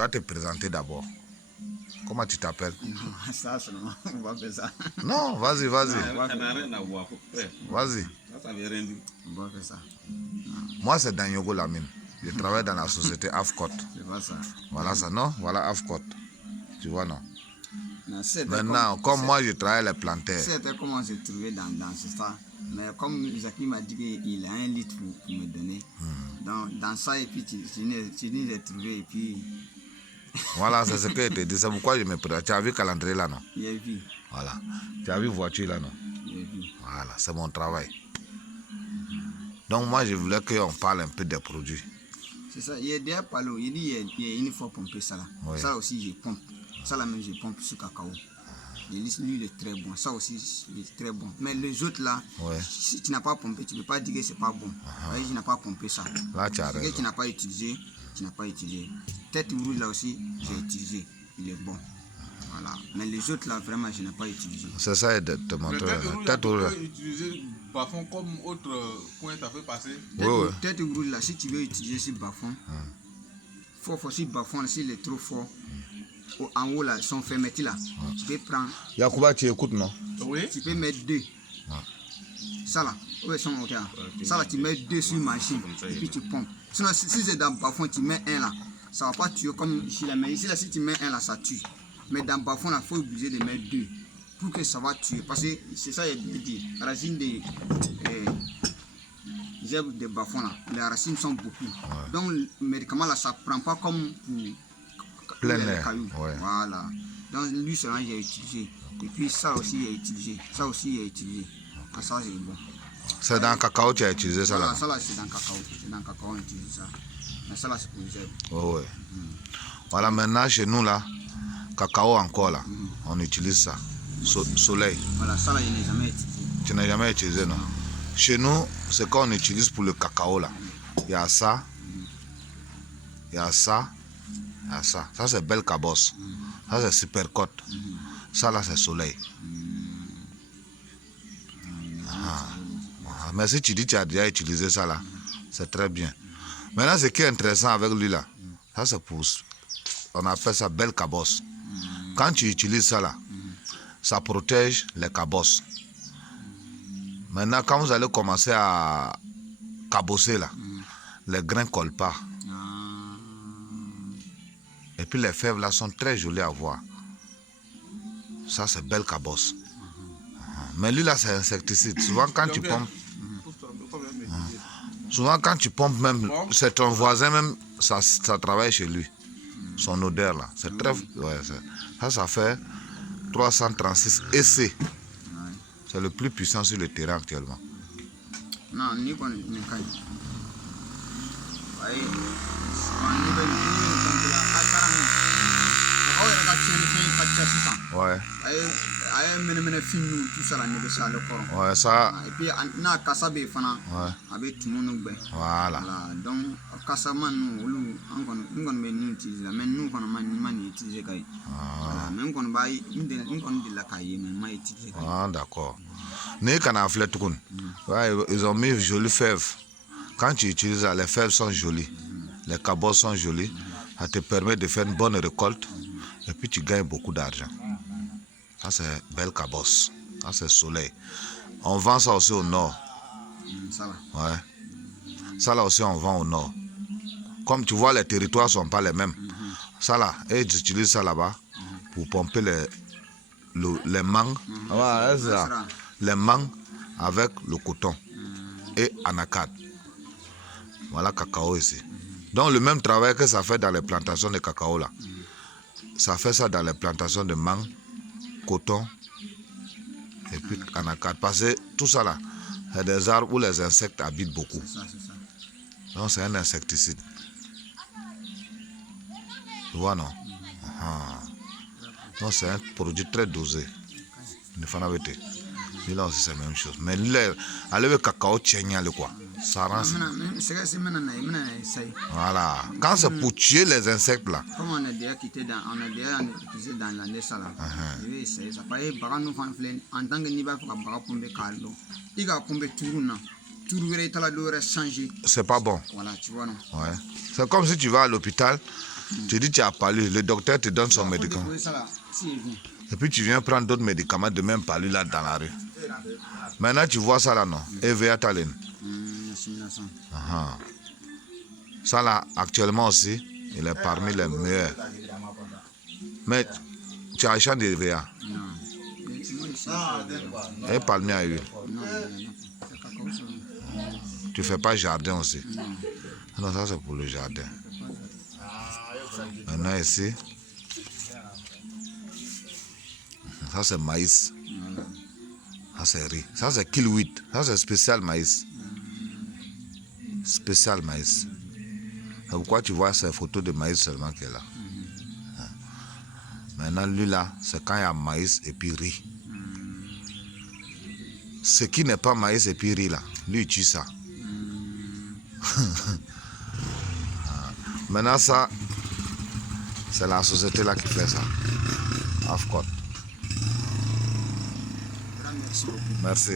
vas te présenter d'abord. Comment tu t'appelles? Non, ça seulement, on va faire ça. Non, vas-y. Vas-y. On va faire ça. Moi, c'est Danyogo Lamine. Je travaille dans la société AFCOT. C'est pas ça. Voilà ça, non? Voilà AFCOT. Tu vois, non? Non, Maintenant, comme moi, je travaille les plantaires. C'était comment j'ai trouvé dans ça. Mais comme Jackie m'a dit qu'il a 1 litre pour me donner. Dans ça, et puis tu j'ai trouvé, et puis... Voilà, c'est ce que je te dis. C'est pourquoi je me présente. Tu as vu calendrier là, non? J'ai vu. Voilà. Tu as vu voiture là, non? J'ai vu. Voilà, c'est mon travail. Donc moi, je voulais qu'on parle un peu des produits. C'est ça. Il a déjà parlé. Il dit il y a une fois pompé ça là. Oui. Ça aussi, je pompe. Ça là même, je pompe sur cacao. Lui, il est très bon. Ça aussi, il est très bon. Mais les autres là, si tu n'as pas pompé, tu ne peux pas dire que c'est pas bon. Oui, tu n'as pas pompé ça. Là, tu as raison. Que tu n'as pas utilisé, tu n'as pas utilisé. Tête rouge là aussi, j'ai utilisé. Il est bon. Voilà. Mais les autres là, vraiment, je n'ai pas utilisé. C'est ça, de te montrer. Tête rouge. Utiliser Bafon comme autre point tu as fait passer. Tête rouge là, si tu veux utiliser ce Bafon, faut si Bafon, s'il est trop fort. En haut là, son fermeté là, tu peux prendre. Yacouba, tu écoutes, non? Oui. Tu peux mettre 2. Ça là, où est son hauteur? Ça là, tu mets 2 sur machine et puis tu pompes. Sinon, si c'est dans le bas-fond, tu mets 1 là, ça va pas tuer comme ici là. Mais ici là, si tu mets 1 là, ça tue. Mais dans le bas-fond là, il faut obliger de mettre 2 pour que ça va tuer. Parce que c'est ça, il dit, racines des herbes de bas-fond là, les racines sont beaucoup. Donc, le médicament là, ça prend pas comme pour. Plein air. Voilà. Donc lui seulement j'ai utilisé. Et puis ça aussi j'ai utilisé. Ça aussi j'ai utilisé. Ah, ça c'est bon. C'est dans le cacao tu as utilisé ça là? Ça là c'est dans le cacao. C'est dans le cacao on utilise ça. Mais ça là c'est pour les herbes. Oh, ouais. Voilà, maintenant chez nous là, cacao encore là, on utilise ça. Soleil. Voilà, ça là je n'ai jamais utilisé. Tu n'as jamais utilisé, non? Chez nous, c'est qu'on utilise pour le cacao là. Il y a ça. Il y a ça. Ça c'est belle cabosse. Ça c'est super cote. Ça là c'est soleil. Mais si tu dis que tu as déjà utilisé ça là, c'est très bien. Maintenant ce qui est intéressant avec lui là, ça c'est pour, on appelle ça belle cabosse. Quand tu utilises ça là, ça protège les cabosses. Maintenant quand vous allez commencer à cabosser là, les grains ne collent pas. Et puis les fèves là sont très jolies à voir. Ça c'est belle cabosse. Mais lui là c'est insecticide. Souvent quand tu pompes, même, c'est ton voisin même, ça travaille chez lui. Son odeur là, c'est très, ça fait 336 essais. C'est le plus puissant sur le terrain actuellement. Non, ni qu'on ouais. Ouais, ça. Et puis, voilà. Donc, ah, d'accord. Ils ont mis jolies fèves. Quand tu utilises ça, les fèves sont jolies. Les cabosses sont jolies. Ça te permet de faire une bonne récolte. Et puis tu gagnes beaucoup d'argent. Ça c'est belle cabosse. Ça c'est soleil. On vend ça aussi au nord. Ouais. Ça là aussi on vend au nord. Comme tu vois, les territoires ne sont pas les mêmes. Ça là, et ils utilisent ça là-bas pour pomper les mangues. Les mangues avec le coton et anacarde. Voilà cacao ici. Donc le même travail que ça fait dans les plantations de cacao là, ça fait ça dans les plantations de mangue, coton et puis anacarde. Parce que tout ça là, c'est des arbres où les insectes habitent beaucoup. Donc c'est un insecticide. Tu vois non? Donc c'est un produit très dosé. Là aussi c'est la même chose. Mais le cacao tient le quoi. Ça rend. Voilà. Quand c'est pour tuer les insectes là. Comme on a déjà quitté on a déjà utilisé dans la salle. Je vais essayer ça. Parce que en tant que niveau il va pomper c'est pas bon. Voilà, tu vois non. Ouais. C'est comme si tu vas à l'hôpital, Tu dis tu as palu, le docteur te donne son Faut médicament. déposer ça là, s'il vient. Et puis tu viens prendre d'autres médicaments de même palu là dans la rue. Maintenant tu vois ça là, non? EVA Tallinn. Assimilation. Ah. Ça là, actuellement aussi, il est parmi les meilleurs. Mais tu as acheté des EVA. Non. Moi ici, Et palmier à huile. non, c'est cacao seulement. Tu fais pas jardin aussi? Non, ça c'est pour le jardin. Maintenant ici, ça c'est maïs. Ça c'est riz. Ça c'est kilwheat. Ça c'est spécial maïs. Spécial maïs. C'est pourquoi tu vois ces photos de maïs seulement qui est là. Maintenant lui là, c'est quand il y a maïs et puis riz. Ce qui n'est pas maïs et puis riz là, lui il tue ça. Maintenant ça, c'est la société là qui fait ça. Afcot. Merci beaucoup. Merci.